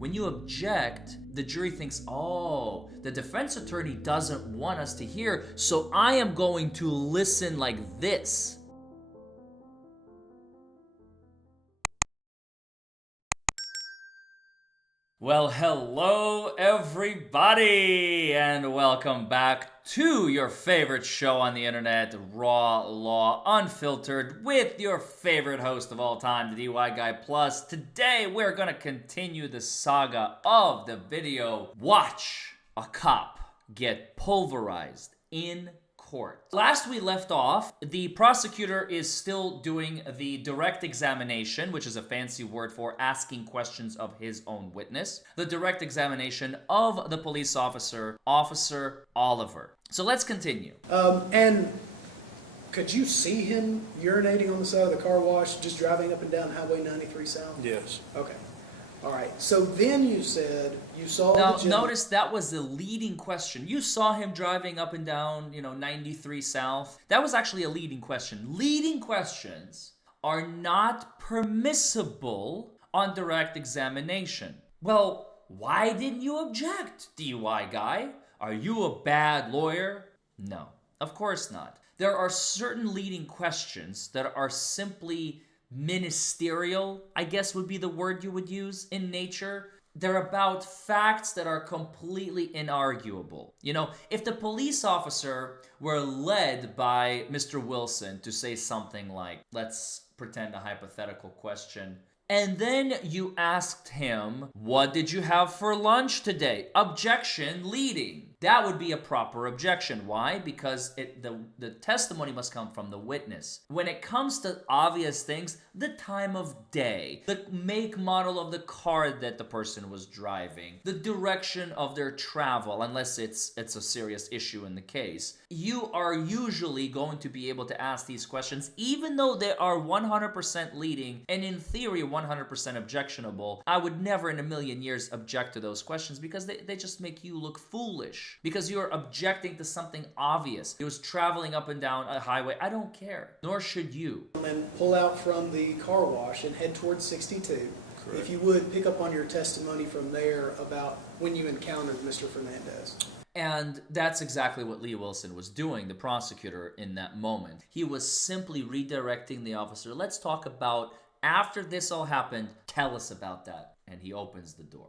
When you object, the jury thinks, oh, the defense attorney doesn't want us to hear, so I am going to listen like this. Well, hello everybody, and welcome back to your favorite show on the internet, Raw Law Unfiltered, with your favorite host of all time, the DUI Guy. Plus, today we're going to continue the saga of the video, Watch a Cop Get Pulverized in Court. Last we left off, the prosecutor is still doing the direct examination, which is a fancy word for asking questions of his own witness. The direct examination of the police officer, Officer Oliver. So let's continue. And could you see him urinating on the side of the car wash, just driving up and down Highway 93 South? Yes. Okay. All right. So then you said you saw Now, the gentleman. notice that was the leading question. You saw him driving up and down, 93 South. That was actually a leading question. Leading questions are not permissible on direct examination. Well, why didn't you object, DUI Guy? Are you a bad lawyer? No, of course not. There are certain leading questions that are simply ministerial, I guess would be the word you would use, in nature. They're about facts that are completely inarguable. If the police officer were led by Mr. Wilson to say something like, let's pretend a hypothetical question, and then you asked him, what did you have for lunch today? Objection leading. That would be a proper objection. Why? Because the testimony must come from the witness. When it comes to obvious things, the time of day, the make, model of the car that the person was driving, the direction of their travel, unless it's a serious issue in the case, you are usually going to be able to ask these questions, even though they are 100% leading and in theory 100% objectionable. I would never in a million years object to those questions because they just make you look foolish. Because you're objecting to something obvious. He was traveling up and down a highway. I don't care. Nor should you. And pull out from the car wash and head towards 62. Correct. If you would, pick up on your testimony from there about when you encountered Mr. Fernandez. And that's exactly what Lee Wilson was doing, the prosecutor, in that moment. He was simply redirecting the officer. Let's talk about, after this all happened, tell us about that. And he opens the door.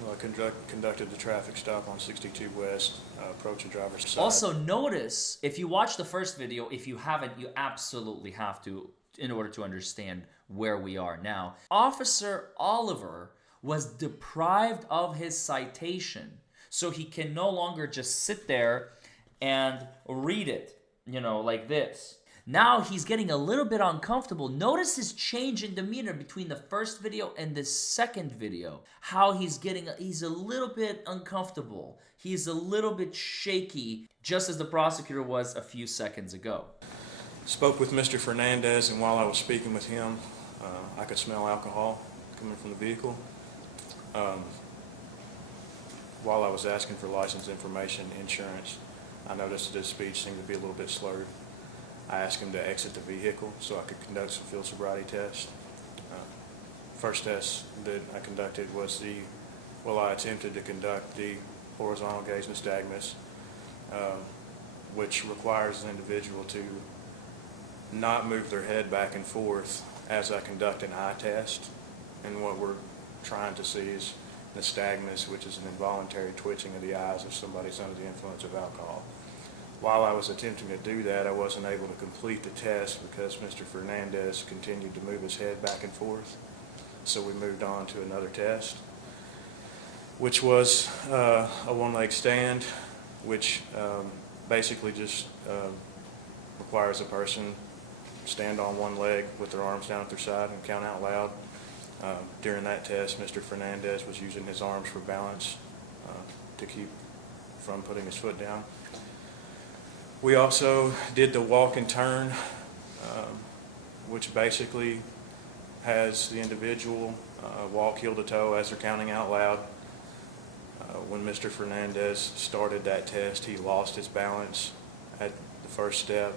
Well, I conducted the traffic stop on 62 West, approaching driver's side. Also, notice, if you watch the first video, if you haven't, you absolutely have to, in order to understand where we are now. Officer Oliver was deprived of his citation, so he can no longer just sit there and read it, like this. Now he's getting a little bit uncomfortable. Notice his change in demeanor between the first video and the second video. How he's a little bit uncomfortable. He's a little bit shaky, just as the prosecutor was a few seconds ago. Spoke with Mr. Fernandez, and while I was speaking with him, I could smell alcohol coming from the vehicle. While I was asking for license information, insurance, I noticed that his speech seemed to be a little bit slurred. I asked him to exit the vehicle so I could conduct some field sobriety tests. First test that I conducted was I attempted to conduct the horizontal gaze nystagmus, which requires an individual to not move their head back and forth as I conduct an eye test. And what we're trying to see is nystagmus, which is an involuntary twitching of the eyes if somebody's under the influence of alcohol. While I was attempting to do that, I wasn't able to complete the test because Mr. Fernandez continued to move his head back and forth. So we moved on to another test, which was a one-leg stand, which basically just requires a person stand on one leg with their arms down at their side and count out loud. During that test, Mr. Fernandez was using his arms for balance to keep from putting his foot down. We also did the walk and turn, which basically has the individual walk heel to toe as they're counting out loud. When Mr. Fernandez started that test, he lost his balance at the first step.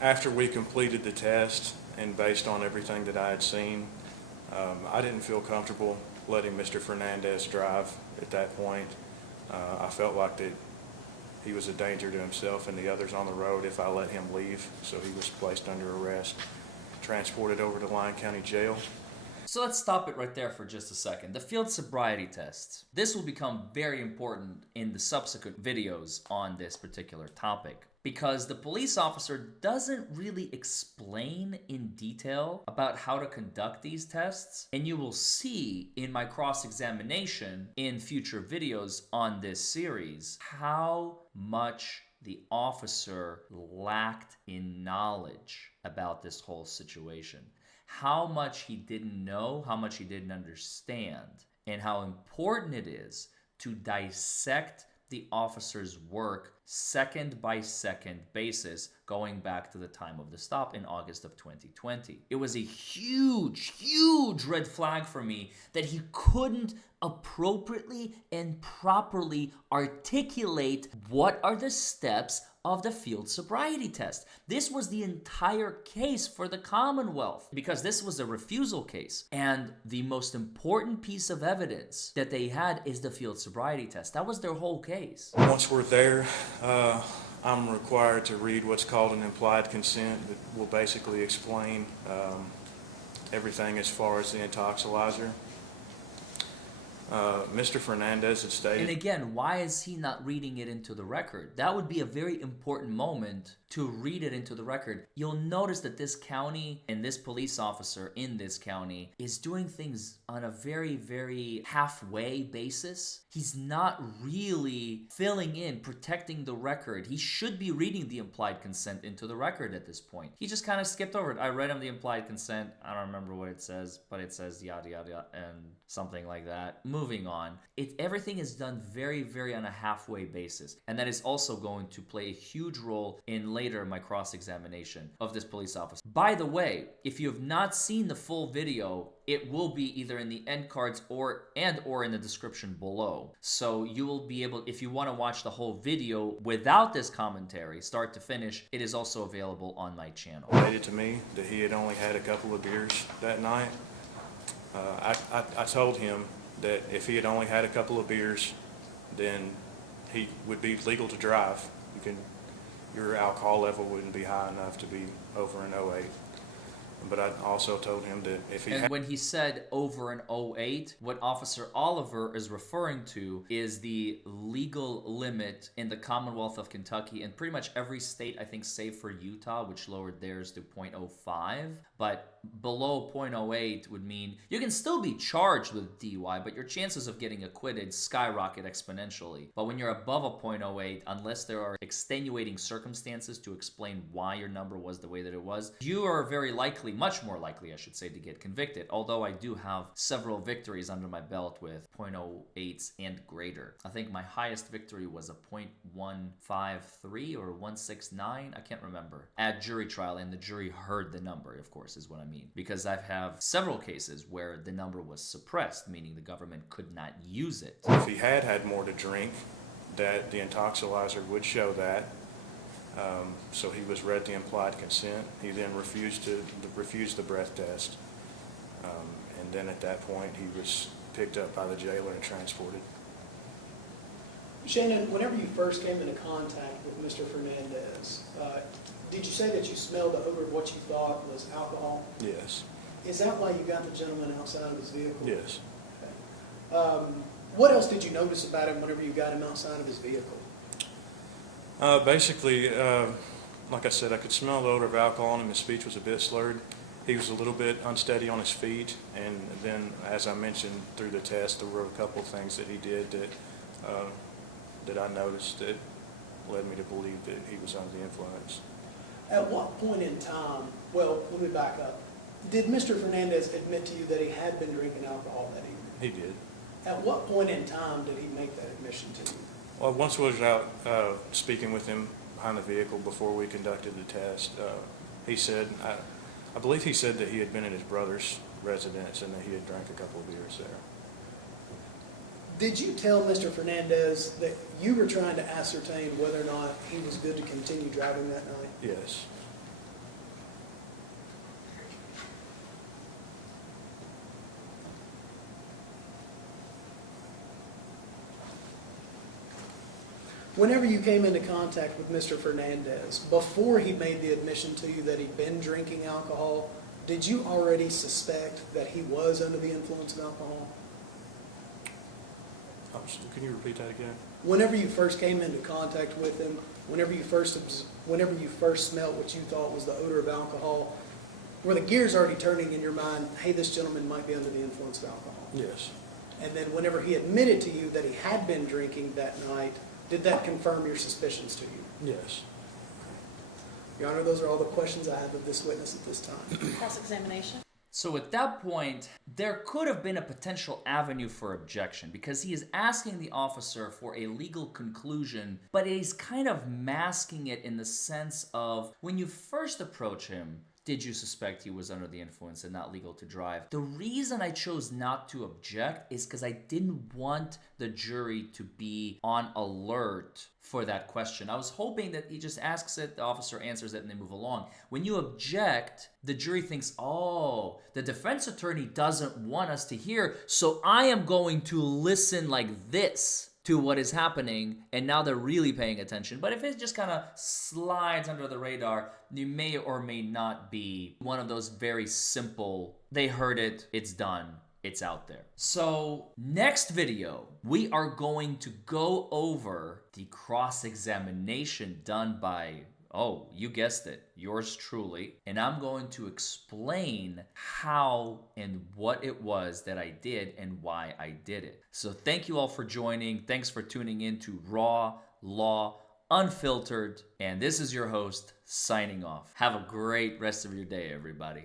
After we completed the test, and based on everything that I had seen, I didn't feel comfortable letting Mr. Fernandez drive at that point. I felt like that he was a danger to himself and the others on the road if I let him leave. So he was placed under arrest, transported over to Lyon County Jail. So let's stop it right there for just a second. The field sobriety tests. This will become very important in the subsequent videos on this particular topic, because the police officer doesn't really explain in detail about how to conduct these tests. And you will see in my cross-examination in future videos on this series how much the officer lacked in knowledge about this whole situation. How much he didn't know, how much he didn't understand, and how important it is to dissect the officer's work second by second basis going back to the time of the stop in August of 2020. It was a huge red flag for me that he couldn't appropriately and properly articulate what are the steps of the field sobriety test. This was the entire case for the Commonwealth, because this was a refusal case. And the most important piece of evidence that they had is the field sobriety test. That was their whole case. Once we're there, I'm required to read what's called an implied consent that will basically explain everything as far as the intoxilizer. Mr. Fernandez had stated... And again, why is he not reading it into the record? That would be a very important moment to read it into the record. You'll notice that this county and this police officer in this county is doing things on a very halfway basis. He's not really filling in, protecting the record. He should be reading the implied consent into the record at this point. He just kind of skipped over it. I read him the implied consent. I don't remember what it says, but it says yada yada and something like that. Moving on. Everything is done very on a halfway basis. And that is also going to play a huge role in later my cross-examination of this police officer. By the way, if you have not seen the full video, it will be either in the end cards or in the description below. So you will be able, if you want to watch the whole video without this commentary, start to finish, it is also available on my channel. Stated to me that he had only had a couple of beers that night. I told him that if he had only had a couple of beers, then he would be legal to drive. Your alcohol level wouldn't be high enough to be over an 08. But I also told him that if he And when he said over an 08, what Officer Oliver is referring to is the legal limit in the Commonwealth of Kentucky and pretty much every state, I think, save for Utah, which lowered theirs to 0.05. But below 0.08 would mean you can still be charged with DUI, but your chances of getting acquitted skyrocket exponentially. But when you're above a 0.08, unless there are extenuating circumstances to explain why your number was the way that it was, you are very likely, much more likely, I should say, to get convicted. Although I do have several victories under my belt with 0.08s and greater. I think my highest victory was a 0.153 or 169, I can't remember, at jury trial, and the jury heard the number, of course, is what I mean. Because I have several cases where the number was suppressed, meaning the government could not use it. If he had more to drink, that the intoxilizer would show that. So he was read the implied consent. He then refused the breath test. And then at that point, he was picked up by the jailer and transported. Shannon, whenever you first came into contact with Mr. Fernandez, did you say that you smelled the odor of what you thought was alcohol? Yes. Is that why you got the gentleman outside of his vehicle? Yes. Okay. What else did you notice about him whenever you got him outside of his vehicle? Basically, like I said, I could smell the odor of alcohol on him. His speech was a bit slurred. He was a little bit unsteady on his feet. And then, as I mentioned through the test, there were a couple of things that he did that I noticed that led me to believe that he was under the influence. At what point in time, well, let me back up. Did Mr. Fernandez admit to you that he had been drinking alcohol that evening? He did. At what point in time did he make that admission to you? Well, once I was out speaking with him behind the vehicle before we conducted the test, he said, I believe he said that he had been at his brother's residence and that he had drank a couple of beers there. Did you tell Mr. Fernandez that you were trying to ascertain whether or not he was good to continue driving that night? Yes. Whenever you came into contact with Mr. Fernandez, before he made the admission to you that he'd been drinking alcohol, did you already suspect that he was under the influence of alcohol? Can you repeat that again? Whenever you first came into contact with him, whenever you first smelled what you thought was the odor of alcohol, were the gears already turning in your mind, hey, this gentleman might be under the influence of alcohol? Yes. And then whenever he admitted to you that he had been drinking that night, did that confirm your suspicions to you? Yes. Your Honor, those are all the questions I have of this witness at this time. Cross-examination. So at that point, there could have been a potential avenue for objection because he is asking the officer for a legal conclusion, but he's kind of masking it in the sense of when you first approach him, did you suspect he was under the influence and not legal to drive? The reason I chose not to object is because I didn't want the jury to be on alert for that question. I was hoping that he just asks it, the officer answers it, and they move along. When you object, the jury thinks, oh, the defense attorney doesn't want us to hear, so I am going to listen like this to what is happening, and now they're really paying attention. But if it just kind of slides under the radar, you may or may not be one of those very simple, they heard it, it's done, it's out there. So next video, we are going to go over the cross-examination done by, oh, you guessed it, yours truly. And I'm going to explain how and what it was that I did and why I did it. So thank you all for joining. Thanks for tuning in to Raw Law Unfiltered. And this is your host signing off. Have a great rest of your day, everybody.